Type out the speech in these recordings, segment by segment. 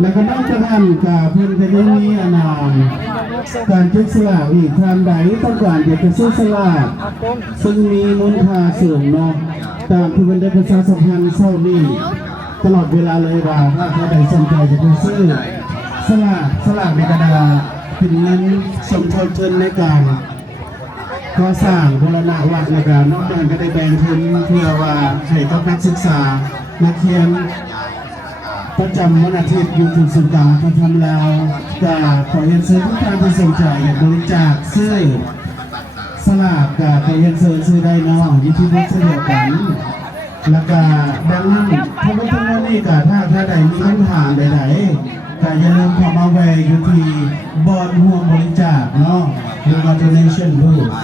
แล้วก็นอกจากนั้นกับเพื่อนก็ยังมีการจุดสลากอีกทางใดต้องการจะไปซื้อสลากซึ่งมีมูลค่าสูงเนาะตามที่เพื่อนได้ประชาสัมพันธ์เช้านี้ตลอดเวลาเลยว่าถ้าใครใดสนใจจะไปซื้อสลากในกระดาษเป็นเงินสมทบทุนในการก่อสร้างบูรณะวัดในการนอกจากก็ได้แบ่งทุนเพื่อว่าให้กับนักศึกษานักเรียนประจำวันอาทิตย์อยู่ที่ศูนย์การพระธรรมลาวก็ขอเรียนเชิญทุกท่านที่สนใจอยากบริจาคซื้อสลากก็ขอเรียนเชิญซื้อได้เนาะอยู่ที่นี่เช่นเดียวกันแล้วก็ดังนั้นถ้าไม่ต้องนี่ก็ถ้าใดมีคำถามใดๆก็อย่าลืมเข้ามาแวะอยู่ที่บอร์ดห่วงบริจาคเนาะหรือว่า donation booth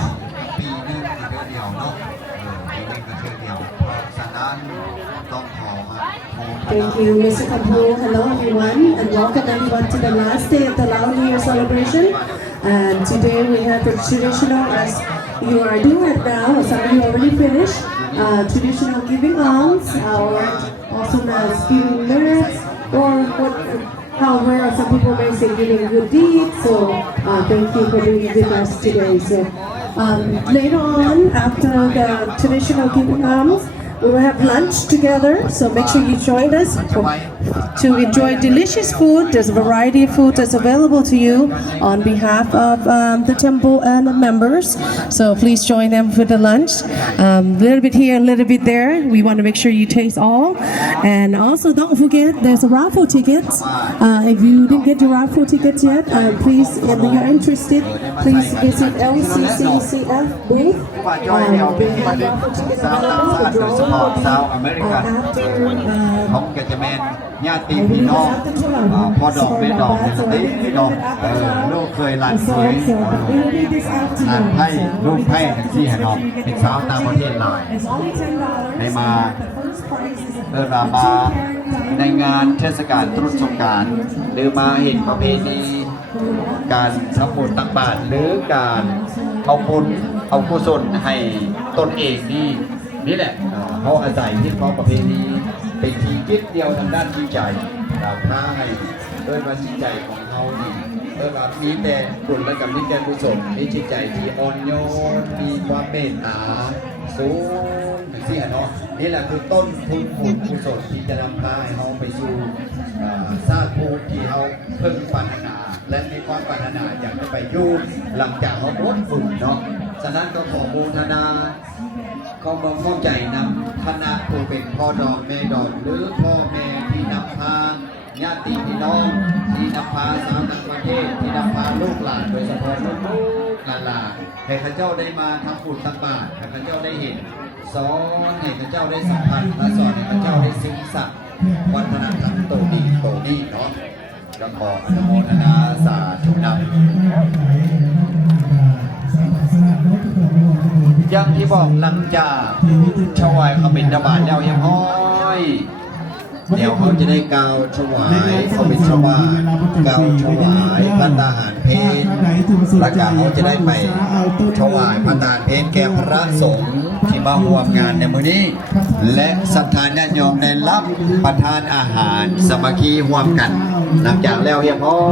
Thank you, Mr. Kapoor. Hello, everyone, and welcome everyone to the last day of the Lao New Year celebration. And today we have the traditional, as you are doing it now, some of you already finished, traditional giving alms, or also as giving merits, or however some people may say giving good deeds. So thank you for being with us today. So later on, after the traditional giving alms, we will have lunch together, so make sure you join us to enjoy delicious food. There's a variety of food that's available to you on behalf of the temple and the members. So please join them for the lunch. A little bit here, a little bit there. We want to make sure you taste all. And also don't forget, there's a raffle tickets. If you didn't get your raffle tickets yet, please, if you're interested, please visit LCCCF booth. They have raffle tickets available. ชาวอเมริกันเขาก็จะแมนญาติพี่น้องพ่อดอกแม่ดอกพี่น้องลูกเคยหลานเคยหลานไพ่ลูกไพ่ทั้งที่ให้น้องเป็นสาวต่างประเทศหลายในมาในงานเทศกาลตรุษสงกรานต์หรือมาเห็นประเพณีการทำบุญตักบาตรหรือการเอาบุญเอากุศลให้ตนเองนี่แหละเขาอาศัยที่เขาประเพณีเป็นทีคิดเดียวทางด้านจิตใจเราท้าให้ด้วยว่าจิตใจของเขานี่ว่ามีแต่บุญและกับมีแต่กุศลมีจิตใจที่อ่อนโยนมีความเมตตาสูงถึงที่เนาะนี่แหละคือต้นทุนบุญกุศลที่จะนำพาให้เขาไปสู่สร้างภูมิที่เขาเพิ่งปรารถนาและมีความปรารถนาอยากจะไปอยู่หลังจากเขาพ้นบุญเนาะฉะนั้นก็ขอโมทนาเขามาเข้าใจนำคณะผู้เป็นพ่อดอกแม่ดอกหรือพ่อแม่ที่นำพาญาติพี่น้องที่นำพาสาวต่างประเทศที่นำพาลูกหลานโดยเฉพาะลูกหลานให้ข้าเจ้าได้มาทำบุญตักบาตรให้ข้าเจ้าได้เห็นสอนให้ข้าเจ้าได้สัมผัสและสอนให้ข้าเจ้าได้ศึกษาวัฒนธรรมโตนี้เนาะแล้วขออนุโมทนาสาธุนำอย่างที่บอกหลังจากถวายขมิ้นดาบานแล้วยังห้อยเดี๋ยวเขาจะได้กาวถวายขมิ้นถวายกาวถวายพระทหารเพลและกาวเขาจะได้ไปถวายพระทหารเพลแก่พระสงฆ์ที่มาร่วมงานในมื้อนี้และศรัทธาญาติโยมได้รับประทานอาหารสามัคคีร่วมกันหลังจากแล้วยังห้อ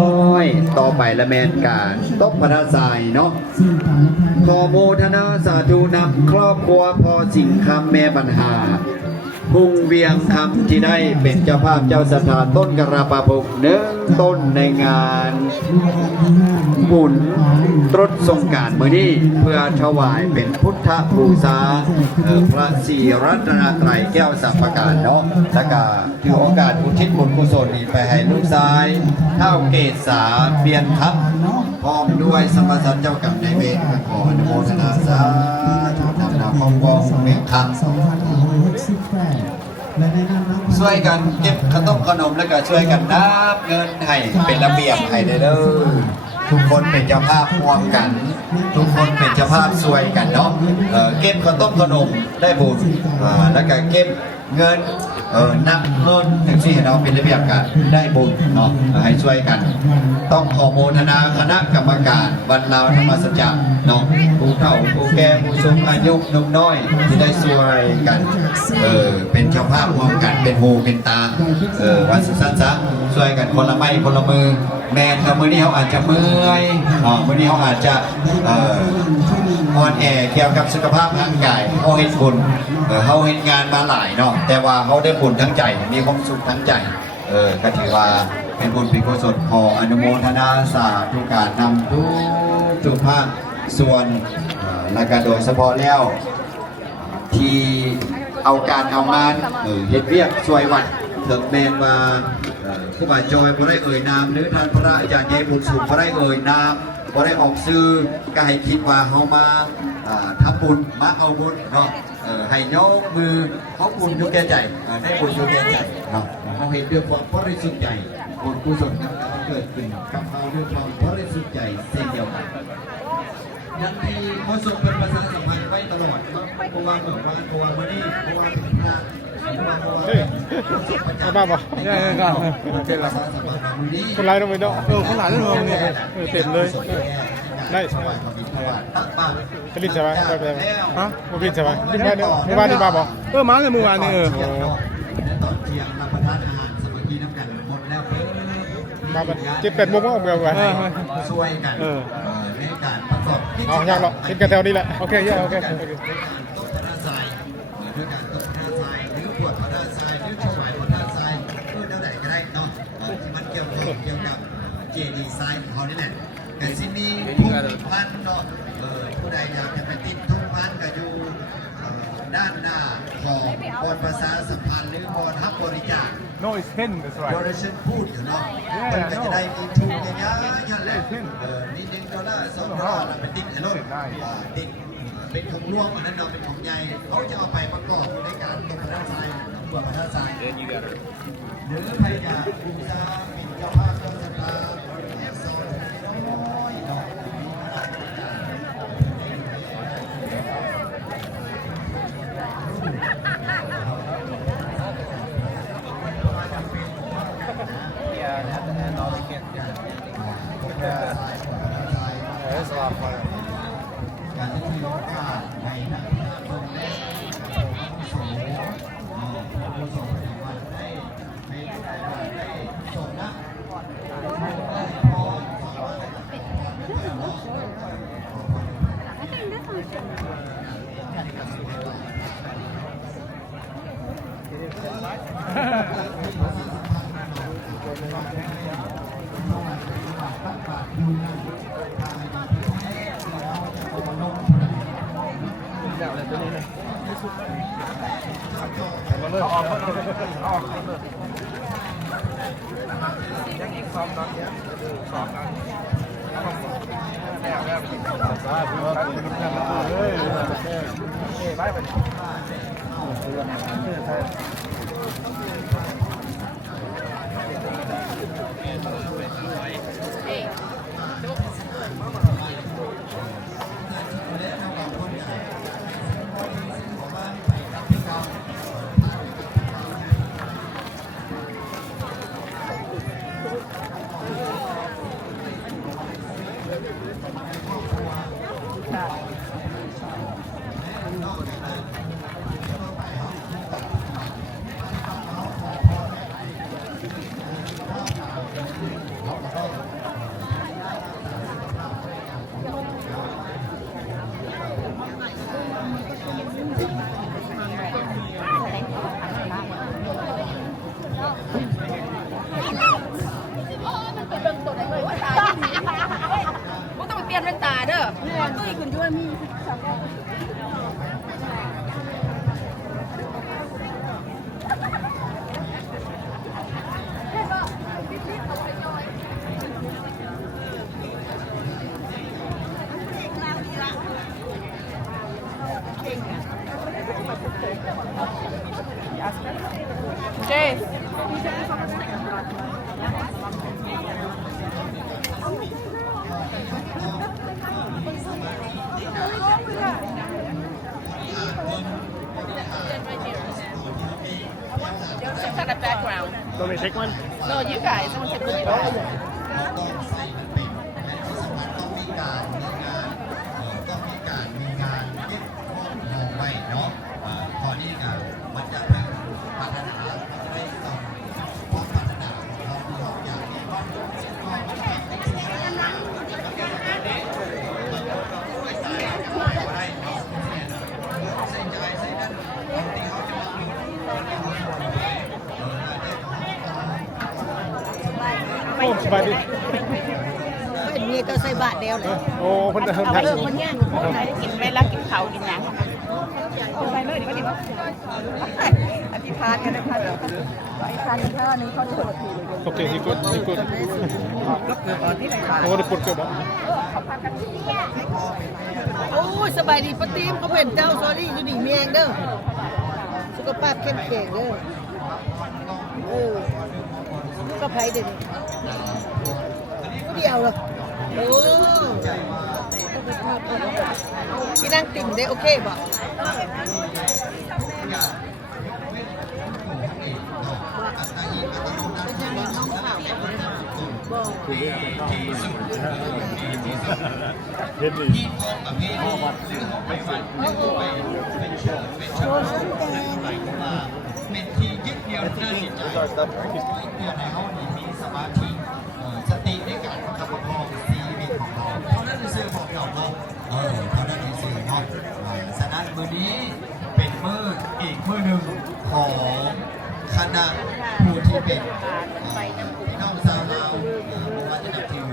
ยต่อไปละแมนการตบพระทรายเนาะขอโมทนาสาธุนำครอบครัวพอสิ่งคำแม่บรรหาพุ่งเวียงคำที่ได้เป็นเจ้าภาพเจ้าสถานต้นกระปะพุกเนื้อต้นในงานบุญตรุษสงกรานต์มื้อนี้เพื่อถวายเป็นพุทธบูชาพระศรีรัตนตรัยแก้วสัพพการเนาะและก็ถือโอกาสอุทิศบุญกุศลนี้ไปให้ลูกชายเท่าเกศาเปลี่ยนทัพพร้อมด้วยสมสันเจ้ากรรมนายเวรขออนุโมทนาสาธุนำนำของกองเมฆทัพช่วยกันเก็บขนมแล้วก็ช่วยกันนับเงินให้เป็นระเบียบให้ได้เลยทุกคนเป็นเจ้าภาพร่วมกัน ทุกคนเป็นเจ้าภาพช่วยกันเนาะเก็บขนมได้บุญแล้วก็เก็บเงิน นักเงินอย่างที่เราเป็นระเบียบกันได้บุญเนาะให้ช่วยกัน ต้องขอโมทนาคณะกรรมการวันลาวธรรมสัจจะเนาะผู้เฒ่าผู้แก่ผู้สูงอายุหนุ่มน้อยที่ได้ช่วยกันเป็นเจ้าภาพร่วมกันเป็นหูเป็นตาวันสุดสั้นซะช่วยกันคนละไม้คนละมือแม่มือนี้เขาอาจจะเมื่อยมือนี้เขาอาจจะอ่อนแอเกี่ยวกับสุขภาพร่างกายเขาเห็นบุญเขาเห็นงานมาหลายเนาะแต่ว่าเขาได้บุญทั้งใจมีความสุขทั้งใจก็ถือว่าเป็นบุญเป็นกุศลขออนุโมทนาสาธุการนำทุกภาคส่วนและก็โดยเฉพาะแล้วที่เอาการเอางานเฮ็ดเวียกช่วยวัดเถิดแมนมาครูบาจอยบ่ได้เอ่ยนามหรือท่านพระอาจารย์ใหญ่บุญสูงบ่ได้เอ่ยนามบ่ได้ออกซื้อก็ให้คิดว่าเฮามาทำบุญมาเอาบุญเนาะให้ยกมือเขาบุญอยู่แก่ใจได้บุญอยู่แก่ใจเนาะเขาเห็นด้วยความบริสุทธิ์ใจบุญกุศลนั้นก็เกิดขึ้นกับเราด้วยความบริสุทธิ์ใจเช่นเดียวกันยังมีโฆษกเป็นประชาสัมพันธ์ไว้ตลอดครับเพราะว่าเหมือนว่าเพราะว่าวันนี้เพราะว่าเป็นพระบ้าป่ะเนี่ยก็คนร้ายต้องไปเนาะคนร้ายต้องลงเนี่ยเต็มเลยได้ผลิตใช่ไหมฮะผลิตใช่ไหมที่บ้านที่บ้านบอกมาเลยเมื่อวานนี่ตอนเที่ยงรับประทานอาหารสมัครน้ำกันหมดแล้วมา7-8 โมงก็ออกมาช่วยกันในการประกอบเอาอย่างหรอกกินกันแถวนี้แหละโอเคโอเคต้มพระนาทรายด้วยการต้มพระนาทรายหรือปวดพระนาทรายหรือถวายพระนาทรายเพื่อเท่าไหร่ก็ได้เนาะที่มันเกี่ยวกับเจดีไซน์ของเขานี่แหละแต่ที่มีทุกพันเนาะผู้ใดอยากจะไปติดทุกพันก็อยู่ด้านหน้าของบอลภาษาสัมพันธ์หรือบอลทับบริจาคNo, it's hidden. That's right. โดยฉันพูดอยู่เนาะมันก็จะได้มีทุนเยอะๆยันแหละนิด$1 $2เราไปติดไอ้รถติดเป็นของร่วมอันนั้นเราเป็นของใหญ่เขาจะเอาไปประกอบในการตกพระทรายบวชพระทรายหรือใครอยากบูชาเป็นเจ้าภาพเจ้าสภาแอบซ้อนน้อยเนาะการที่มีโอกาสในนักเรียนคนแรกโสดผู้สมปฏิบัติได้ไม่ได้สมนะได้พอสามารถได้พอไม่ได้หรอกยังอีกซ้อมตอนนี้ซ้อมกัน background. Don't we take one? No, you guys. I want to take one. ต้องใส่มันเป็นและที่สำคัญต้องมีการมีงานเย็บมองไว้เนาะพอนี้ก็มันจะเป็นพัฒนามันจะได้ต้องความพัฒนาของเราที่เราอยากมีบ้านซึ่งก็มันเป็นสิ่งที่เราอยากโอ้สบายดี เป็นมีก็ใส่บาทเดียวเลย โอ้คนเดิน เอา ทาง เรื่องคนย่างคนไหนกินเวลากินเขากินหยังไปเลยดีกว่าดีกว่าอธิษฐานกันนะคะอธิษฐานกันแค่ว่านึงเขาจะเปิดทีเลย โอเคที่กดที่กด ตอนที่ไหนคะ โอ้ได้ปวดเกิดอ่ะ โอ้ยสบายดีป้าติ๋มเขาเป็นเจ้าซอรี่อยู่นี่เมียงเด้อสุขภาพเข้มแข็งเด้อก็ไพ่เด่นเดียวเลยโอ้พี่นั่งติ่มได้โอเคบ่เห็นดิ ที่พบกับพี่ที่ซึ่งไปฝันเป็นโชว์เป็นไหลเข้ามาเป็นที่ยึดเหนี่ยวน่าจิตใจเพื่อในห้องนี้มีสมาธิสติในการประคับประคองชีวิตของเราเท่านั้นในสื่อของเราเนาะเท่านั้นในสื่อเนาะฉะนั้นมือนี้เป็นมืออีกมือหนึ่งของคณะผู้ที่เป็นพี่น้องชาวลาวไม่ว่าจะนับถือ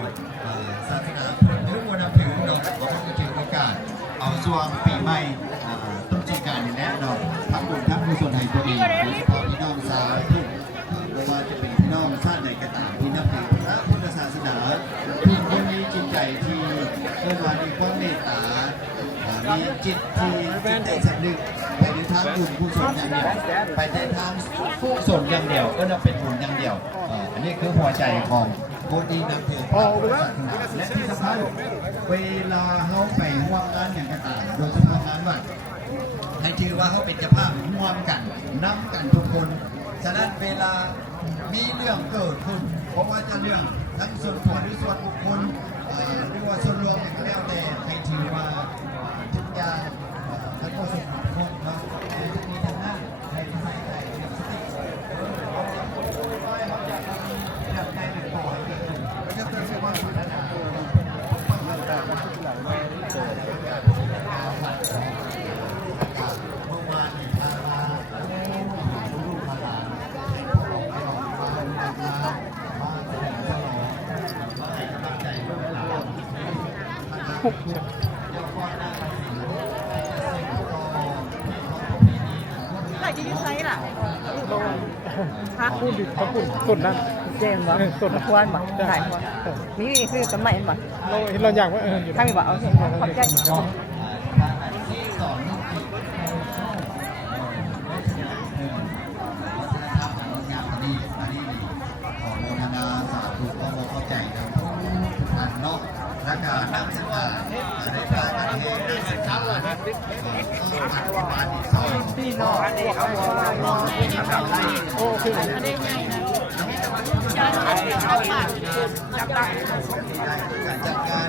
ศาสนาพุทธหรือว่านับถือเนาะก็ต้องถือโอกาสเอาช่วงปีใหม่ต้นสงกรานต์นี่แหละเนาะทั้งบุญทั้งกุศลให้ตัวเองโดยเฉพาะพี่น้องชาวพุทธไม่ว่าจะเป็นพี่น้องชาติใดก็ตามที่นับถือพระพุทธศาสนาทุกคนมีจิตใจที่เมื่อวานมีความเมตตามีจิตที่จิตใจสำนึกไปในทางบุญกุศลอย่างเดียวไปในทางกุศลอย่างเดียวก็นับเป็นบุญอย่างเดียวอันนี้คือหัวใจของคนที่นับถือพระพุทธศาสนาและที่สำคัญเวลาเขาไปร่วมงานอย่างต่างๆโดยเฉพาะงานวัดให้ชื่อว่าเขาเป็นเจ้าภาพร่วมกันนำกันทุกคนฉะนั้นเวลามีเรื่องเกิดขึ้นเพราะว่าจะเรื่องทั้งส่วนตัวหรือส่วนบุคคลหรือว่าส่วนรวมอย่างก็แล้วแต่ให้ถือว่าทุกอย่างทั้งหมดส่วนบุคคลเนาะทั้งนี้ทั้งนั้นให้ใส่ใจเรื่องสติอยากได้หนึ่งตัวให้เกิดขึ้นแล้วก็เป็นว่าพัฒนาไหนจะยืดไซส์ล่ะ พูดดิเขาพูดต้นนั่น เจมส์บ่ ต้น มาควรบ่ถ่ายควรนี่คือสมัยบ่ เราเห็นเราอย่างว่าอยู่ ถ้ามีบ่เอาเห็นขอบใจ และการนั่งสมาธิในการนั่งเองนั่งสมาธิพี่น้องโอ้คือ จัดการ